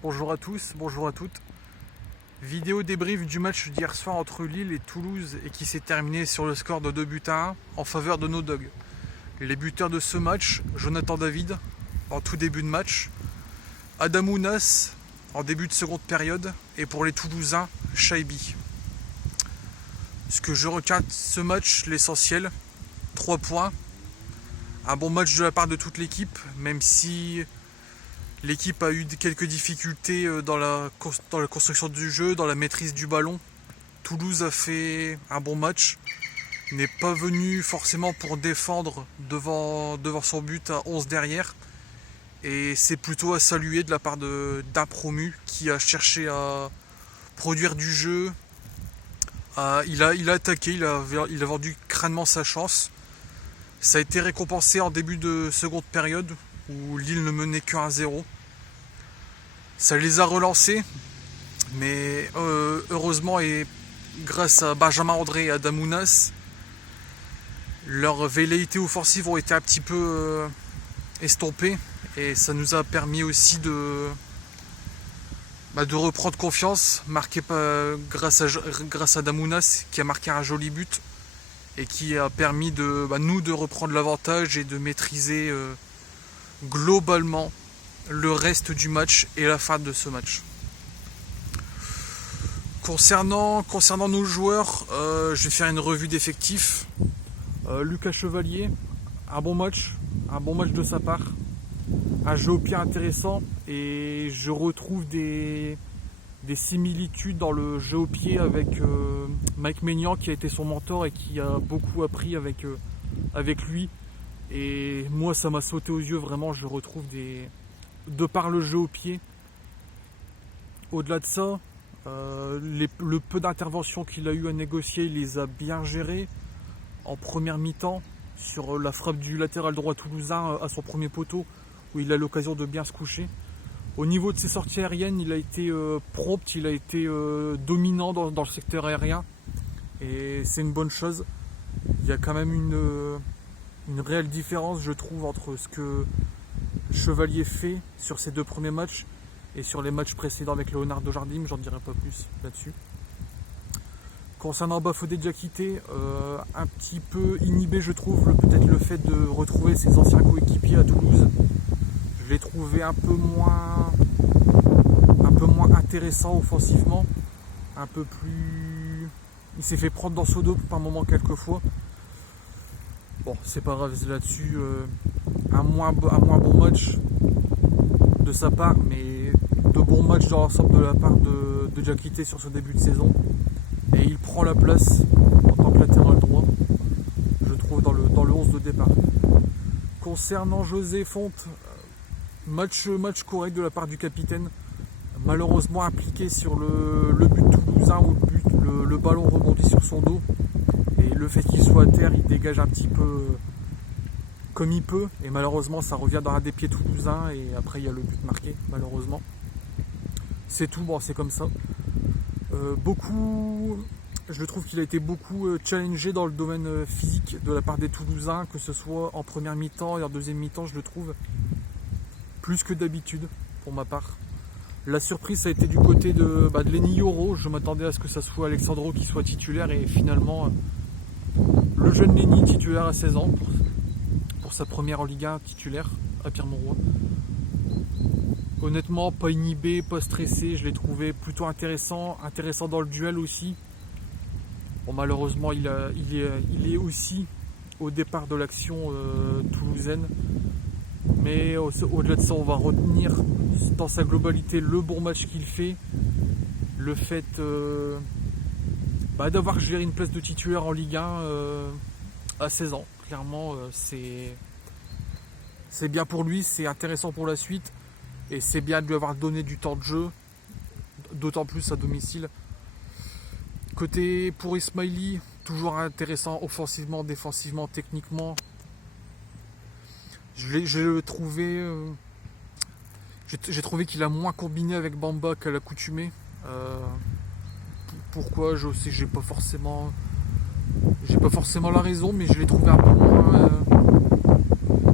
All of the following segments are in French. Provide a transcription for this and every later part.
Bonjour à tous, bonjour à toutes. Vidéo débrief du match d'hier soir entre Lille et Toulouse et qui s'est terminé sur le score de 2 buts à 1 en faveur de nos Dogs. Les buteurs de ce match, Jonathan David en tout début de match, Adam Ounas en début de seconde période et pour les Toulousains, Chaibi. Ce que je retiens de ce match, l'essentiel, 3 points. Un bon match de la part de toute l'équipe, même si l'équipe a eu quelques difficultés dans la construction du jeu, dans la maîtrise du ballon. Toulouse a fait un bon match, n'est pas venu forcément pour défendre devant son but à 11 derrière. Et c'est plutôt à saluer de la part d'un promu qui a cherché à produire du jeu. Il a attaqué, il a vendu crânement sa chance. Ça a été récompensé en début de seconde période où Lille ne menait que 1-0. Ça les a relancés, mais heureusement et grâce à Benjamin André et Adam Ounas, leurs velléités offensives ont été un petit peu estompées et ça nous a permis aussi de reprendre confiance, marqué grâce à Adam Ounas qui a marqué un joli but et qui a permis nous de reprendre l'avantage et de maîtriser globalement le reste du match et la fin de ce match. Concernant nos joueurs, je vais faire une revue d'effectifs. Lucas Chevalier, un bon match de sa part, un jeu au pied intéressant et je retrouve des similitudes dans le jeu au pied avec Mike Maignan qui a été son mentor et qui a beaucoup appris avec lui. Et moi ça m'a sauté aux yeux, vraiment je retrouve de par le jeu au pied. Au-delà de ça, le peu d'interventions qu'il a eu à négocier, il les a bien gérées. En première mi-temps, sur la frappe du latéral droit toulousain à son premier poteau, où il a l'occasion de bien se coucher. Au niveau de ses sorties aériennes, il a été prompt, il a été dominant dans le secteur aérien. Et c'est une bonne chose. Il y a quand même une réelle différence, je trouve, entre ce que Chevalier fait sur ses 2 premiers matchs et sur les matchs précédents avec Leonardo Jardim, j'en dirai pas plus là-dessus. Concernant Bafodé Diakité, un petit peu inhibé je trouve, peut-être le fait de retrouver ses anciens coéquipiers à Toulouse. Je l'ai trouvé un peu moins intéressant offensivement, un peu plus... Il s'est fait prendre dans son dos par moment quelquefois. Bon, c'est pas grave là-dessus, un moins bon match de sa part, mais de bons matchs dans l'ensemble de la part de Diakité sur ce début de saison. Et il prend la place en tant que latéral droit, je trouve, dans le 11 de départ. Concernant José Fonte, match correct de la part du capitaine, malheureusement impliqué sur le but toulousain où le ballon rebondit sur son dos. Et le fait qu'il soit à terre, il dégage un petit peu comme il peut. Et malheureusement, ça revient dans un des pieds toulousains. Et après, il y a le but marqué, malheureusement. C'est tout, bon, c'est comme ça. Je trouve qu'il a été beaucoup challengé dans le domaine physique de la part des Toulousains, que ce soit en première mi-temps et en deuxième mi-temps, je le trouve plus que d'habitude pour ma part. La surprise ça a été du côté de Lenny Yoro. Je m'attendais à ce que ça soit Alexandro qui soit titulaire et finalement le jeune Lenny titulaire à 16 ans pour sa première en Ligue 1 titulaire à Pierre-Mauroy. Honnêtement, pas inhibé, pas stressé, je l'ai trouvé plutôt intéressant dans le duel aussi. Bon, malheureusement, il est aussi au départ de l'action toulousaine. Mais au-delà de ça, on va retenir dans sa globalité le bon match qu'il fait. Le fait d'avoir géré une place de titulaire en Ligue 1 à 16 ans. Clairement, c'est bien pour lui, c'est intéressant pour la suite. Et c'est bien de lui avoir donné du temps de jeu, d'autant plus à domicile. Côté pour Ismaili, toujours intéressant offensivement, défensivement, techniquement. J'ai trouvé qu'il a moins combiné avec Bamba qu'à l'accoutumée. Pourquoi je sais, j'ai pas forcément la raison, mais je l'ai trouvé un peu moins.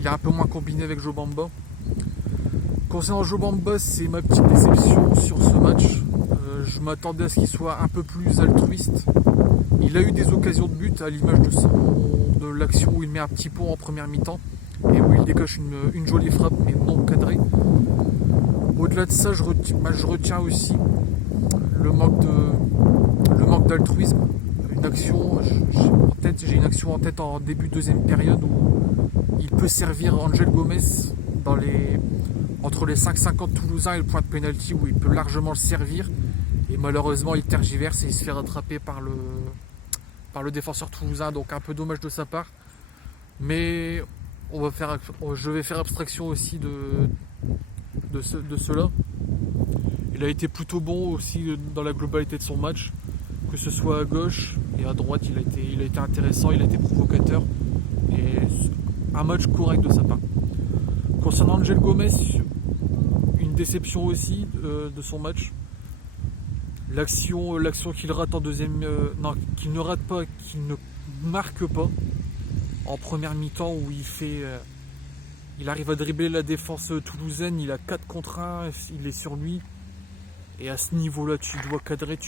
Il a un peu moins combiné avec Joe Bamba. Concernant Joe Bamba, c'est ma petite déception sur ce match. Je m'attendais à ce qu'il soit un peu plus altruiste. Il a eu des occasions de but à l'image de l'action où il met un petit pont en première mi-temps et où il décoche une jolie frappe mais non cadrée. Au-delà de ça, je retiens aussi le manque d'altruisme. Une action, j'ai une action en tête en début de deuxième période où il peut servir Angel Gomez entre les 5,50 toulousains et le point de pénalty où il peut largement le servir. Et malheureusement, il tergiverse et il se fait rattraper par le défenseur toulousain. Donc un peu dommage de sa part. Mais je vais faire abstraction aussi de cela. Il a été plutôt bon aussi dans la globalité de son match. Que ce soit à gauche et à droite, il a été intéressant, il a été provocateur. Et un match correct de sa part. Concernant Angel Gomez, une déception aussi de son match. L'action qu'il rate en deuxième, qu'il ne rate pas, qu'il ne marque pas en première mi-temps où il arrive à dribbler la défense toulousaine, il a 4 contre 1, il est sur lui. Et à ce niveau-là, tu dois cadrer,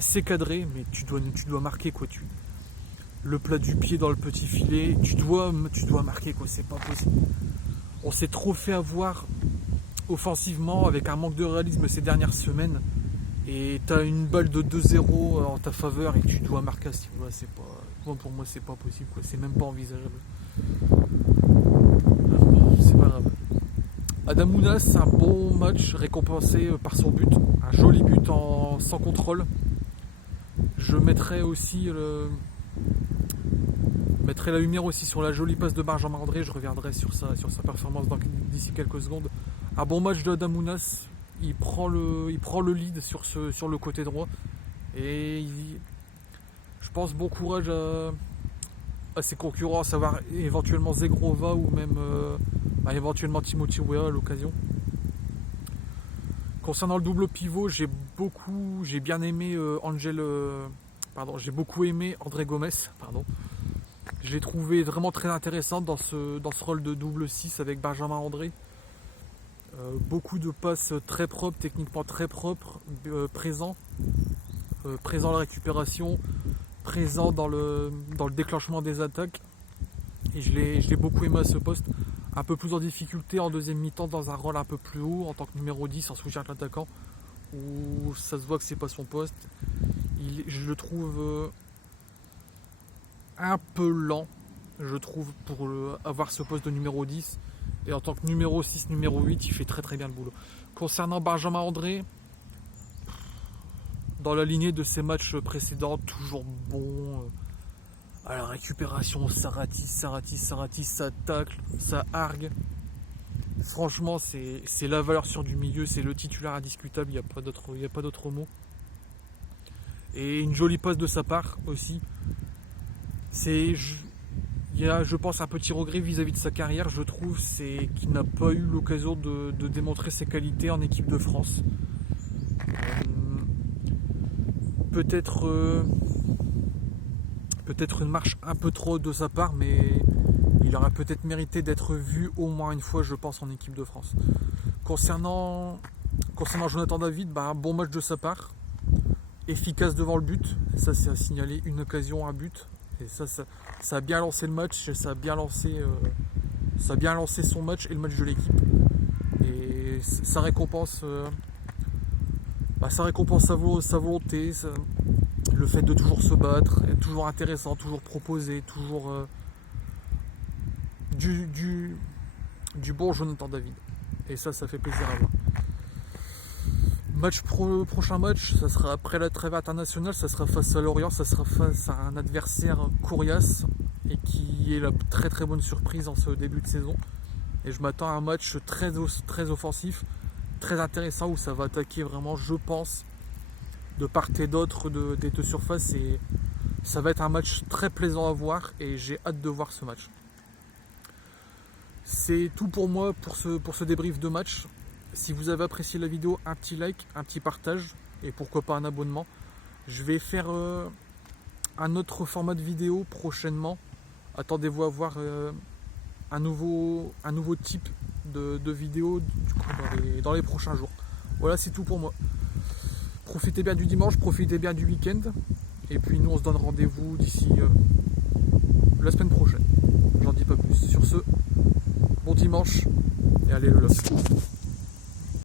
c'est cadré, mais tu dois marquer quoi. Le plat du pied dans le petit filet, tu dois marquer quoi. C'est pas possible. On s'est trop fait avoir offensivement avec un manque de réalisme ces dernières semaines. Et tu as une balle de 2-0 en ta faveur et tu dois marquer à ce niveau-là. Pour moi, c'est pas possible, quoi. C'est même pas envisageable. C'est pas grave. Adamounas, c'est un bon match récompensé par son but. Un joli but sans contrôle. Je mettrai la lumière aussi sur la jolie passe de Benjamin André. Je reviendrai sur sa performance d'ici quelques secondes. Un bon match de Adamounas. Il prend le lead sur le côté droit. Et je pense bon courage à ses concurrents, à savoir éventuellement Zegrova ou même éventuellement Timothy Weah à l'occasion. Concernant le double pivot, j'ai bien aimé j'ai beaucoup aimé André Gomez. Je l'ai trouvé vraiment très intéressant dans ce rôle de double 6 avec Benjamin André. Beaucoup de passes très propres, techniquement très propres, présent à la récupération, présent dans le déclenchement des attaques. Et je l'ai beaucoup aimé à ce poste. Un peu plus en difficulté en deuxième mi-temps dans un rôle un peu plus haut en tant que numéro 10 en soutien de l'attaquant, où ça se voit que c'est pas son poste. Je le trouve un peu lent, je trouve, pour avoir ce poste de numéro 10. Et en tant que numéro 6, numéro 8, il fait très très bien le boulot. Concernant Benjamin André, dans la lignée de ses matchs précédents, toujours bon. À la récupération, ça ratisse, ça tacle, ça hargue. Franchement, c'est la valeur sûre du milieu, c'est le titulaire indiscutable, il n'y a pas d'autre mot. Et une jolie passe de sa part aussi. Il y a, je pense, un petit regret vis-à-vis de sa carrière, je trouve, c'est qu'il n'a pas eu l'occasion de démontrer ses qualités en équipe de France. Peut-être une marche un peu trop de sa part, mais il aurait peut-être mérité d'être vu au moins une fois, je pense, en équipe de France. Concernant Jonathan David, un bon match de sa part, efficace devant le but, et ça c'est à signaler, une occasion, un but. Et ça a bien lancé le match, ça a bien lancé son match et le match de l'équipe. Et ça récompense sa volonté, le fait de toujours se battre, être toujours intéressant, toujours proposer, toujours du bon Jonathan David. Et ça fait plaisir à voir. Prochain match, ça sera après la trêve internationale, ça sera face à Lorient, ça sera face à un adversaire coriace et qui est la très très bonne surprise en ce début de saison. Et je m'attends à un match très offensif, très intéressant où ça va attaquer vraiment, je pense, de part et d'autre des deux surfaces. Et ça va être un match très plaisant à voir et j'ai hâte de voir ce match. C'est tout pour moi pour ce débrief de match. Si vous avez apprécié la vidéo, un petit like, un petit partage et pourquoi pas un abonnement. Je vais faire un autre format de vidéo prochainement. Attendez-vous à voir un nouveau type de vidéos du coup, dans les prochains jours. Voilà, c'est tout pour moi. Profitez bien du dimanche, profitez bien du week-end. Et puis nous on se donne rendez-vous d'ici la semaine prochaine. J'en dis pas plus. Sur ce, bon dimanche et allez le love.